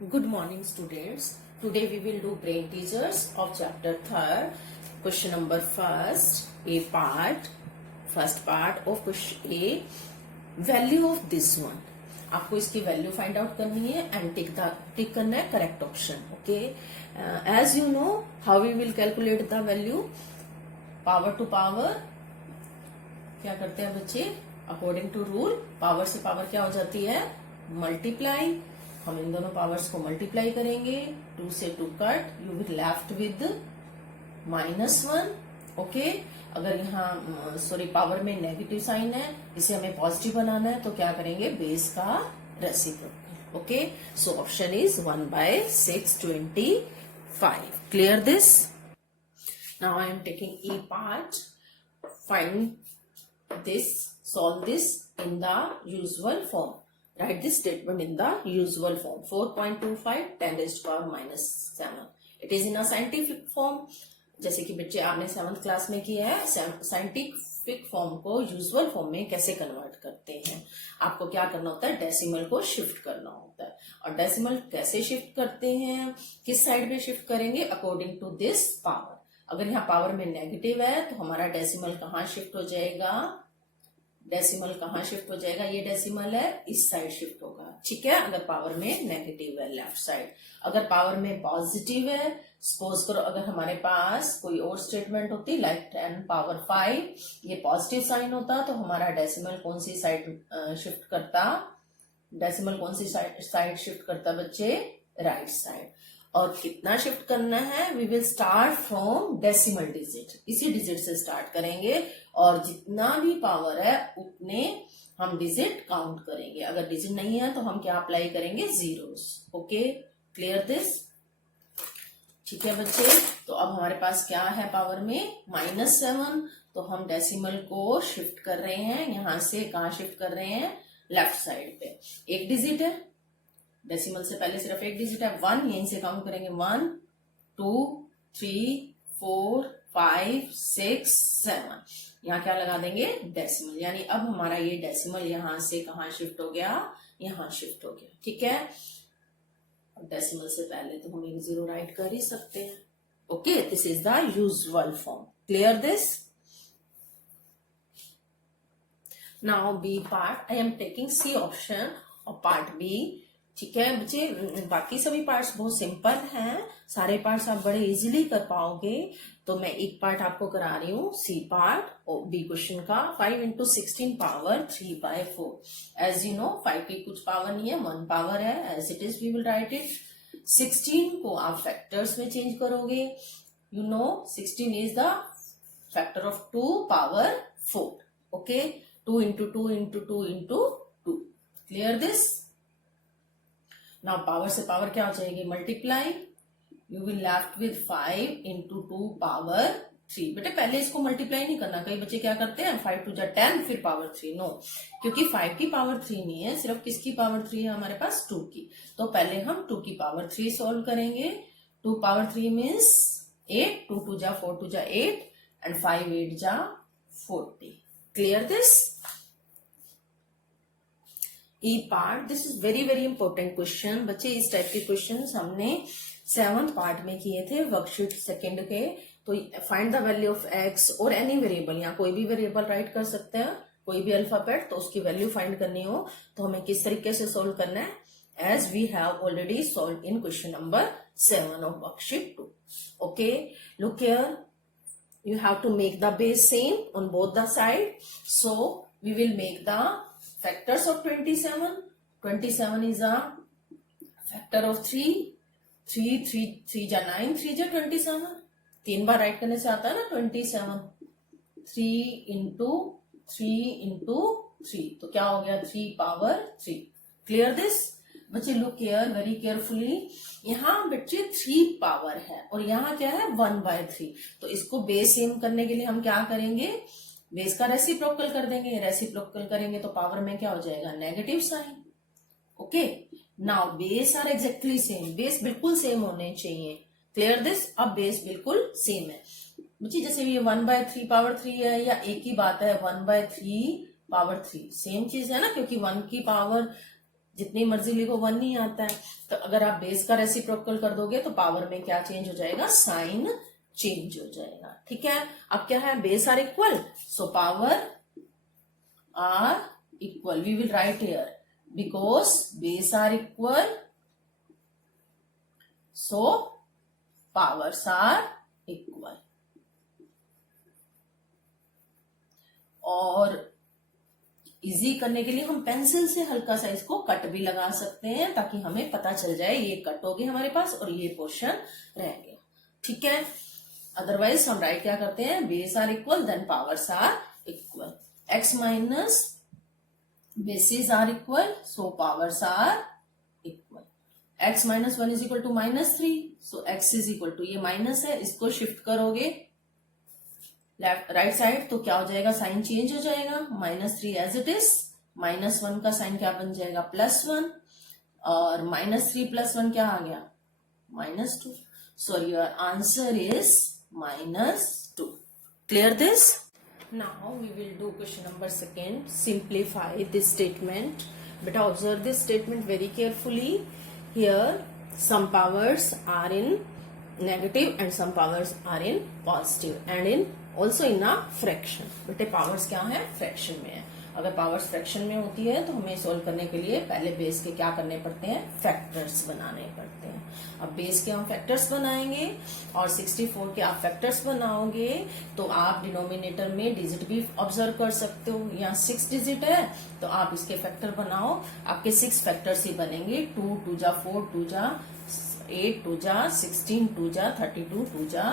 Good morning, students. Today we will do brain teasers of chapter 3rd. Question number first, first part of question A. Value of this one. आपको इसकी value find out करनी है and tick करना है correct option. Okay, as you know how we will calculate the value. Power to power क्या करते हैं बच्चे, अकॉर्डिंग टू रूल पावर से पावर क्या हो जाती है, मल्टीप्लाई. हम इन दोनों पावर्स को मल्टीप्लाई करेंगे. 2 से 2 cut, you will left with -1. Okay, अगर यहाँ सॉरी पावर में नेगेटिव साइन है, इसे हमें पॉजिटिव बनाना है तो क्या करेंगे, बेस का reciprocal. Okay, so option is 1/625. Clear this. Now I am taking E part. Find this, solve this in the usual form. Write this statement in the usual form. 4.25 10 raised to power -7. It is in a scientific form. जैसे कि बच्चे आपने 7th class में किया है, scientific form को usual form में कैसे कन्वर्ट करते हैं. आपको क्या करना होता है, डेसिमल को शिफ्ट करना होता है. और डेसिमल कैसे शिफ्ट करते हैं, किस साइड पे शिफ्ट करेंगे, अकॉर्डिंग टू दिस पावर. अगर यहाँ पावर में नेगेटिव है तो हमारा डेसिमल कहाँ शिफ्ट हो जाएगा, डेसिमल कहाँ शिफ्ट हो जाएगा, ये डेसिमल है इस साइड शिफ्ट होगा. ठीक है, अगर पावर में नेगेटिव है लेफ्ट साइड. अगर पावर में पॉजिटिव है, सपोज करो अगर हमारे पास कोई और स्टेटमेंट होती लाइक 10 पावर 5, ये पॉजिटिव साइन होता तो हमारा डेसिमल कौन सी साइड शिफ्ट करता, डेसिमल कौन सी साइड शिफ्ट करता बच्चे, राइट साइड. और कितना शिफ्ट करना है, we will start from decimal digit. इसी डिजिट से स्टार्ट करेंगे और जितना भी पावर है उतने हम डिजिट काउंट करेंगे. अगर डिजिट नहीं है तो हम क्या अप्लाई करेंगे, जीरोस. Okay, clear this. ठीक है बच्चे, तो अब हमारे पास क्या है पावर में -7, तो हम डेसिमल को शिफ्ट कर रहे हैं. यहां से कहां शिफ्ट कर रहे हैं, लेफ्ट साइड पे. एक डिजिट है, डेसिमल से पहले सिर्फ एक डिजिट है 1, यहीं से काउंट करेंगे 1 2 3 4 5 6 7. यहाँ क्या लगा देंगे, डेसिमल. यानी अब हमारा ये डेसिमल यहां से कहाँ शिफ्ट हो गया, यहां शिफ्ट हो गया. ठीक है, डेसिमल से पहले तो हम एक 0 राइट कर ही सकते हैं. Okay, this is the usual form. Clear this. Now B part, I am taking C option और पार्ट बी. ठीक है बच्चे, बाकी सभी पार्ट्स बहुत सिंपल हैं, सारे पार्ट्स आप बड़े इजीली कर पाओगे. तो मैं एक पार्ट आपको करा रही हूँ, सी पार्ट और बी क्वेश्चन का. 5 × 16 पावर 3/4. एज यू नो 5 की कुछ पावर नहीं है, 1 पावर है. As it is we will write it. 16 को आप फैक्टर्स में चेंज करोगे. You know 16 is the factor of 2 power 4. Okay, 2 × 2 × 2 × 2. Clear this. Now power से पावर क्या हो जाएगी, multiply. You will left with 5 × 2 power 3. बेटे पहले इसको मल्टीप्लाई नहीं करना. कई बच्चे क्या करते हैं 5 × 2 = 10 फिर पावर 3. नो, क्योंकि 5 की पावर 3 नहीं है, सिर्फ किसकी पावर 3 है हमारे पास, 2 की. तो पहले हम 2 की पावर 3 सॉल्व करेंगे. 2 power 3 means 8. 2 2 = 4 2 = 8 and 5 8 = 40. Clear this. E part, this is very very important question. बच्चे इस टाइप के क्वेश्चन हमने 7th पार्ट में किए थे वर्कशीट 2 के. तो find the value of x और एनी वेरिएबल, यहाँ कोई भी वेरिएबल राइट कर सकते हैं, कोई भी अल्फाबेट, तो उसकी वैल्यू फाइंड करनी हो तो हमें किस तरीके से सोल्व करना है, as we have already solve in question number 7 of worksheet 2. Okay, look here, you have to make the base same on both the side. So we will make the factors of 27. 27 is a factor of 3. 3 जा 9, 3 जा 27. 3 बार right करने से आता है ना 27. 3 × 3 × 3, तो क्या हो गया, 3 पावर 3. Clear this. बच्चे लुक हियर वेरी केयरफुली. यहाँ बच्चे 3 पावर है और यहाँ क्या है 1/3. तो इसको बेस सेम करने के लिए हम क्या करेंगे, बेस का रेसिप्रोकल कर देंगे. रेसिप्रोकल करेंगे तो पावर में क्या हो जाएगा, negative sign. Okay, now base are exactly same. Base बिल्कुल सेम होने चाहिए. Clear this. अब बेस बिल्कुल सेम है बच्ची. जैसे ये 1/3 पावर 3 है, या एक ही बात है 1/3 पावर 3, सेम चीज है ना, क्योंकि 1 की पावर जितनी मर्जी लिखो 1 नहीं आता है। तो अगर आप बेस का रेसिप्रोकल कर दोगे तो पावर में क्या चेंज हो जाएगा, साइन चेंज हो जाएगा। ठीक है, अब क्या है, base are equal, so power are equal, we will write here because base are equal, so powers are equal. और इजी करने के लिए हम पेंसिल से हल्का सा इसको कट भी लगा सकते हैं ताकि हमें पता चल जाए ये कट हो गया हमारे पास और ये पोर्शन रह गया। ठीक है, अदरवाइज हम राइट क्या करते हैं, base are equal then powers are equal, x minus basis are equal, so powers are equal. x minus 1 is equal to -3, so x is equal to, ये माइनस है, इसको शिफ्ट करोगे लेफ्ट राइट साइड तो क्या हो जाएगा, sign change हो जाएगा, -3 एज इट इज, -1 का साइन क्या बन जाएगा, +1, और -3 + 1 क्या आ गया, -2, so your answer is -2। Clear this? Now we will do question number 2. Simplify this statement. Beta, observe this statement very carefully. Here some powers are in negative and some powers are in positive and in also in a fraction. बेटे powers क्या है, fraction में है। अगर powers fraction में होती है तो हमें solve करने के लिए पहले base के क्या करने पड़ते हैं, factors बनाने पड़ते हैं। अब base के हम factors बनाएंगे और 64 के आप factors बनाओगे तो आप डिनोमिनेटर में डिजिट भी ऑब्जर्व कर सकते हो। यहाँ 6 डिजिट है तो आप इसके फैक्टर बनाओ, आपके 6 फैक्टर्स ही बनेंगे, 2 2 जा 4, 2 जा 8, 2 जा 16, 2 जा 32, 2 जा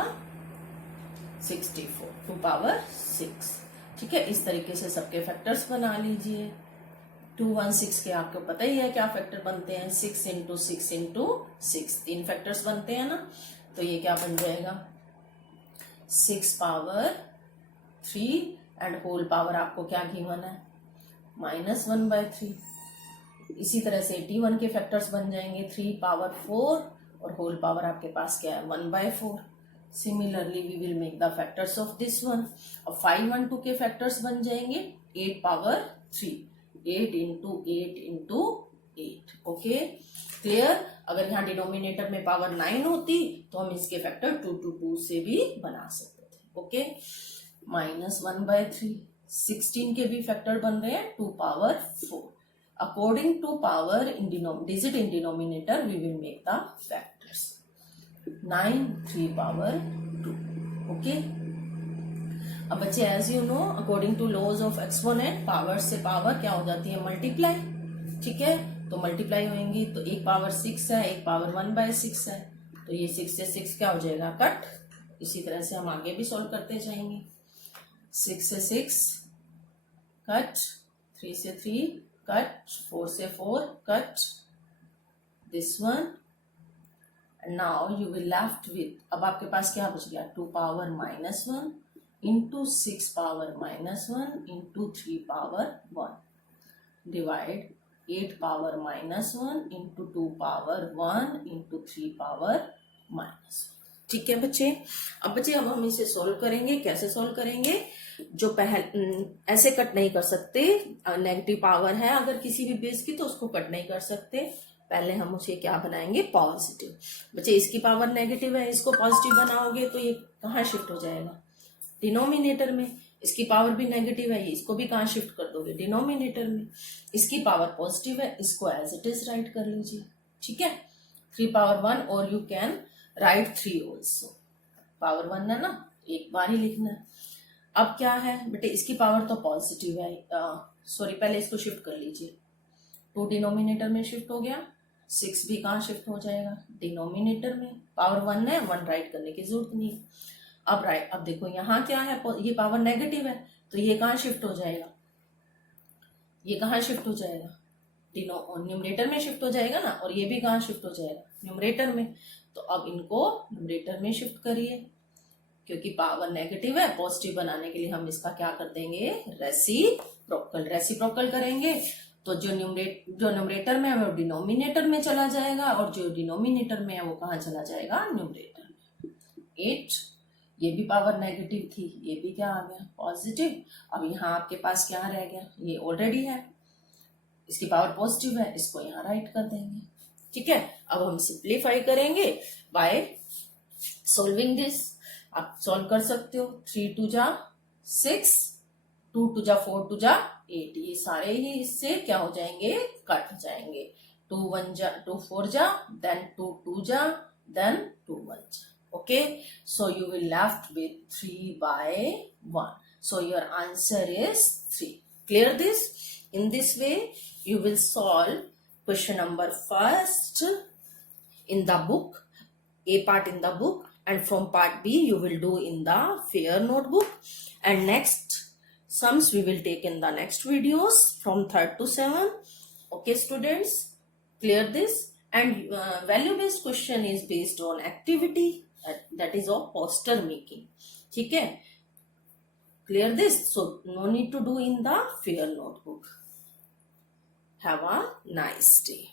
64, 2 पावर 6। ठीक है, इस तरीके से सबके फैक्टर्स बना लीजिए। 2 1 6 के आपको पता ही है क्या फैक्टर बनते हैं, 6 इंटू 6 इंटू 6, 3 फैक्टर्स बनते हैं ना, तो ये क्या बन जाएगा, 6 पावर 3 एंड होल पावर आपको क्या गिवन है, -1/3। इसी तरह से 81 के फैक्टर्स बन जाएंगे, 3 पावर 4 और होल पावर आपके पास क्या है, 1/4। Similarly we will make the factors of this one. और 512 के फैक्टर्स बन जाएंगे 8 power 3, 8 into 8 into 8। Okay, clear? अगर यहाँ डिनोमिनेटर में पावर 9 होती तो हम इसके फैक्टर 2 2 2 से भी बना सकते थे। ओके, -1/3, 16 के भी फैक्टर बन रहे हैं 2 power 4। According to power in digit in denominator we will make the factors. 9 3 power 2। Okay, अब बच्चे as you know according to laws of exponent power से पावर क्या हो जाती है, मल्टीप्लाई। ठीक है, तो मल्टीप्लाई होंगी तो एक पावर 6 है, एक पावर 1/6 है, तो ये 6 से 6 क्या हो जाएगा, कट। इसी तरह से हम आगे भी सॉल्व करते जाएंगे, 6 से 6 कट, 3 से 3 कट, 4 से 4 cut, this one. Now you will left with, अब आपके पास क्या बच गया, 2 power -1 into 6 power -1 into 3 power 1 divide 8 power -1 into 2 power 1 into 3 power -1। ठीक है बच्चे, अब बच्चे अब हम इसे सॉल्व करेंगे। कैसे सॉल्व करेंगे, जो ऐसे कट नहीं कर सकते, नेगेटिव पावर है अगर किसी भी बेस की तो उसको कट नहीं कर सकते। पहले हम उसे क्या बनाएंगे, पॉजिटिव। बच्चे इसकी पावर नेगेटिव है, इसको पॉजिटिव बनाओगे तो ये कहाँ शिफ्ट हो जाएगा, डिनोमिनेटर में। इसकी पावर भी नेगेटिव है, इसको भी कहाँ शिफ्ट कर दोगे, डिनोमिनेटर में। इसकी पावर पॉजिटिव है, इसको एज इट इज राइट कर लीजिए। ठीक है, 3 पावर 1 और you can write 3 also. Power 1 है ना, एक बार ही लिखना है। अब क्या है बेटे, इसकी पावर तो पॉजिटिव है, सॉरी पहले इसको शिफ्ट कर लीजिए, 2 डिनोमिनेटर में शिफ्ट हो गया, 6 भी कहाँ शिफ्ट हो जाएगा, डिनोमिनेटर में। पावर 1 है, 1 राइट करने की जरूरत नहीं। अब देखो यहाँ क्या है, ये पावर नेगेटिव है तो ये कहाँ शिफ्ट हो जाएगा, ये कहाँ शिफ्ट हो जाएगा, न्यूमरेटर में शिफ्ट हो जाएगा ना, और ये भी कहाँ शिफ्ट हो जाएगा, न्यूमरेटर में। तो अब इनको न्यूमरेटर में शिफ्ट करिए, क्योंकि पावर नेगेटिव है, पॉजिटिव बनाने के लिए हम इसका क्या कर देंगे, रेसिप्रोकल करेंगे। तो जो न्यूमरेटर में है वो डिनोमिनेटर में चला जाएगा और जो डिनोमिनेटर में है वो कहाँ चला जाएगा, न्यूमरेटर में। 8, ये भी पावर नेगेटिव थी, ये भी क्या आ गया, पॉजिटिव। अब यहाँ आपके पास क्या रह गया, ये ऑलरेडी है, इसकी पावर पॉजिटिव है, इसको यहाँ राइट कर देंगे। ठीक है, अब हम सिंप्लीफाई करेंगे बाय सॉल्विंग दिस। आप सॉल्व कर सकते हो। 3 2 जा 6, 2 2 जा 4 2 जा 8, ये सारे ही इससे क्या हो जाएंगे, कट जाएंगे। 2 1 जा 2 4 जा, देन 2 2 जा, देन 2 1 जा। Okay, so you will left with 3 by 1. So your answer is 3. Clear this? In this way, you will solve question number first in the book, A part in the book, and from part B you will do in the fair notebook. And next sums we will take in the next videos from 3rd to 7th. Okay, students, clear this? And value based question is based on activity, that is of poster making. ठीक है, clear this? So no need to do in the fair notebook. Have a nice day.